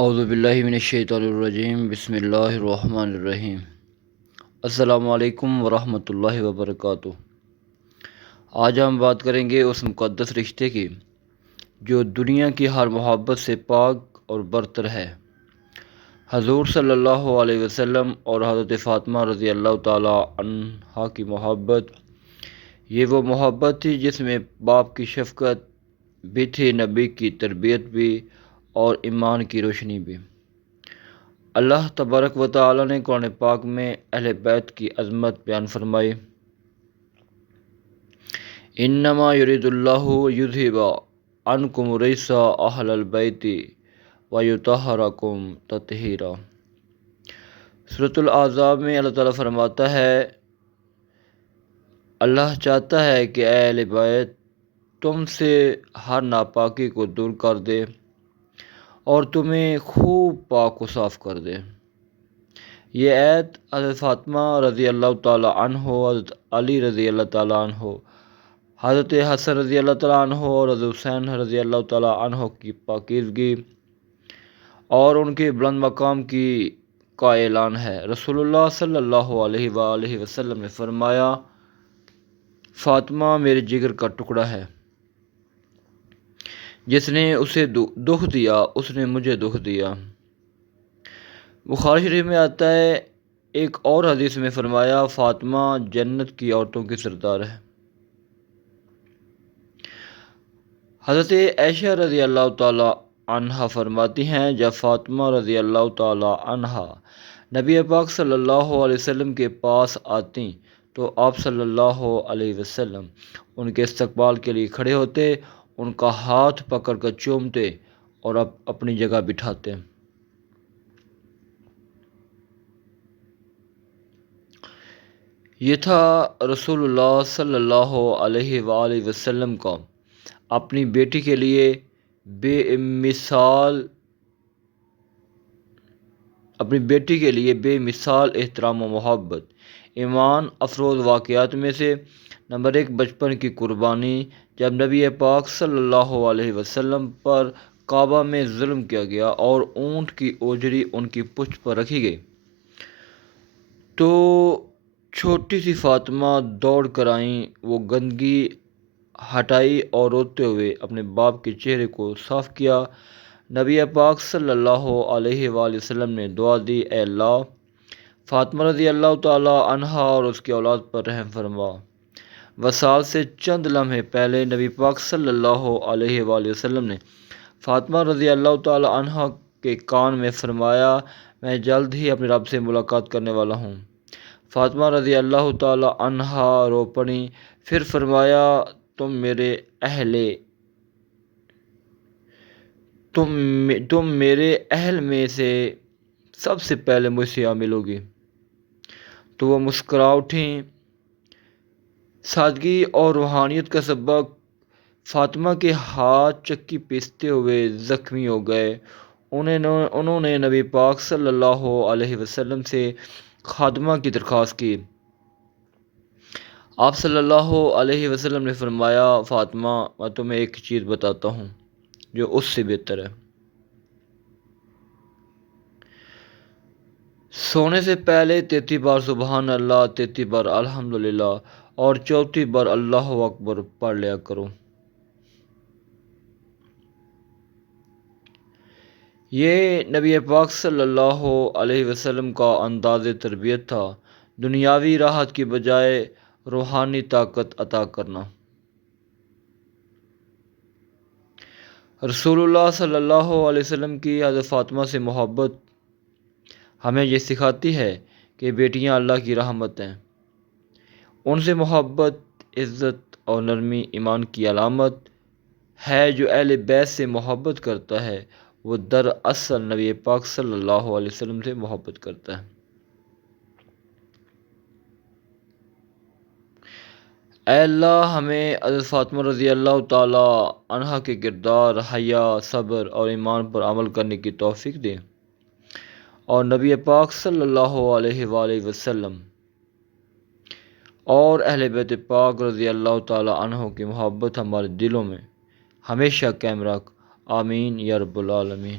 اعوذ باللہ من الشیطان الرجیم، بسم اللہ الرحمن الرحیم۔ السلام علیکم ورحمۃ اللہ وبرکاتہ۔ آج ہم بات کریں گے اس مقدس رشتے کی جو دنیا کی ہر محبت سے پاک اور برتر ہے۔ حضور صلی اللہ علیہ وسلم اور حضرت فاطمہ رضی اللہ تعالی عنہا کی محبت، یہ وہ محبت تھی جس میں باپ کی شفقت بھی تھی، نبی کی تربیت بھی اور ایمان کی روشنی بھی۔ اللہ تبارک و تعالی نے قرآن پاک میں اہل بیت کی عظمت بیان فرمائی۔ انما یرید اللہ یذھب عنکم الرجس اہل البیت ویطہرکم تطہیرا۔ سورۃ الاحزاب میں اللہ تعالیٰ فرماتا ہے، اللہ چاہتا ہے کہ اے اہل بیت تم سے ہر ناپاکی کو دور کر دے اور تمہیں خوب پاک و صاف کر دے۔ یہ آیت حضرت فاطمہ رضی اللہ تعالیٰ عنہ، حضرت علی رضی اللہ تعالیٰ عنہ، حضرت حسن رضی اللہ تعالیٰ عنہ اور حضرت حسین رضی اللہ تعالیٰ عنہ کی پاکیزگی اور ان کے بلند مقام کا اعلان ہے۔ رسول اللہ صلی اللہ علیہ وآلہ وسلم نے فرمایا، فاطمہ میرے جگر کا ٹکڑا ہے، جس نے اسے دکھ دیا اس نے مجھے دکھ دیا۔ بخاری شریف میں آتا ہے، ایک اور حدیث میں فرمایا، فاطمہ جنت کی عورتوں کی سردار ہے۔ حضرت عائشہ رضی اللہ تعالی عنہا فرماتی ہیں، جب فاطمہ رضی اللہ تعالی عنہا نبی پاک صلی اللہ علیہ وسلم کے پاس آتی تو آپ صلی اللہ علیہ وسلم ان کے استقبال کے لیے کھڑے ہوتے، ان کا ہاتھ پکڑ کر چومتے اور اپنی جگہ بٹھاتے۔ یہ تھا رسول اللہ صلی اللہ علیہ وآلہ وسلم کا اپنی بیٹی کے لیے بے مثال احترام و محبت۔ ایمان افروز واقعات میں سے نمبر 1، بچپن کی قربانی۔ جب نبی پاک صلی اللہ علیہ وسلم پر کعبہ میں ظلم کیا گیا اور اونٹ کی اوجری ان کی پشت پر رکھی گئی تو چھوٹی سی فاطمہ دوڑ کر آئیں، وہ گندگی ہٹائی اور روتے ہوئے اپنے باپ کے چہرے کو صاف کیا۔ نبی پاک صلی اللہ علیہ وآلہ وسلم نے دعا دی، اے اللہ فاطمہ رضی اللہ تعالی عنہا اور اس کی اولاد پر رحم فرما۔ وصال سے چند لمحے پہلے نبی پاک صلی اللہ علیہ وآلہ وسلم نے فاطمہ رضی اللہ تعالی عنہا کے کان میں فرمایا، میں جلد ہی اپنے رب سے ملاقات کرنے والا ہوں۔ فاطمہ رضی اللہ تعالی عنہا رو پڑیں، پھر فرمایا، تم میرے اہل میں سے سب سے پہلے مجھ سے ملو گی۔ تو وہ مسکرا اٹھیں۔ سادگی اور روحانیت کا سبق، فاطمہ کے ہاتھ چکی پیستے ہوئے زخمی ہو گئے۔ انہوں نے نبی پاک صلی اللہ علیہ وسلم سے خادمہ کی درخواست کی۔ آپ صلی اللہ علیہ وسلم نے فرمایا، فاطمہ میں تمہیں ایک چیز بتاتا ہوں جو اس سے بہتر ہے۔ سونے سے پہلے 33 بار سبحان اللہ، 33 بار الحمدللہ اور 34 بار اللہ اکبر پڑھ لیا کرو۔ یہ نبی پاک صلی اللہ علیہ وسلم کا انداز تربیت تھا، دنیاوی راحت کی بجائے روحانی طاقت عطا کرنا۔ رسول اللہ صلی اللہ علیہ وسلم کی حضرت فاطمہ سے محبت ہمیں یہ سکھاتی ہے کہ بیٹیاں اللہ کی رحمت ہیں۔ ان سے محبت، عزت اور نرمی ایمان کی علامت ہے۔ جو اہل بیت سے محبت کرتا ہے وہ دراصل نبی پاک صلی اللہ علیہ وسلم سے محبت کرتا ہے۔ اے اللہ ہمیں حضرت فاطمہ رضی اللہ تعالی عنہا کے کردار، حیا، صبر اور ایمان پر عمل کرنے کی توفیق دے، اور نبی پاک صلی اللہ علیہ وآلہ وسلم اور اہل بیت پاک رضی اللہ تعالی عنہ کی محبت ہمارے دلوں میں ہمیشہ قائم رکھ۔ آمین یا رب العالمین۔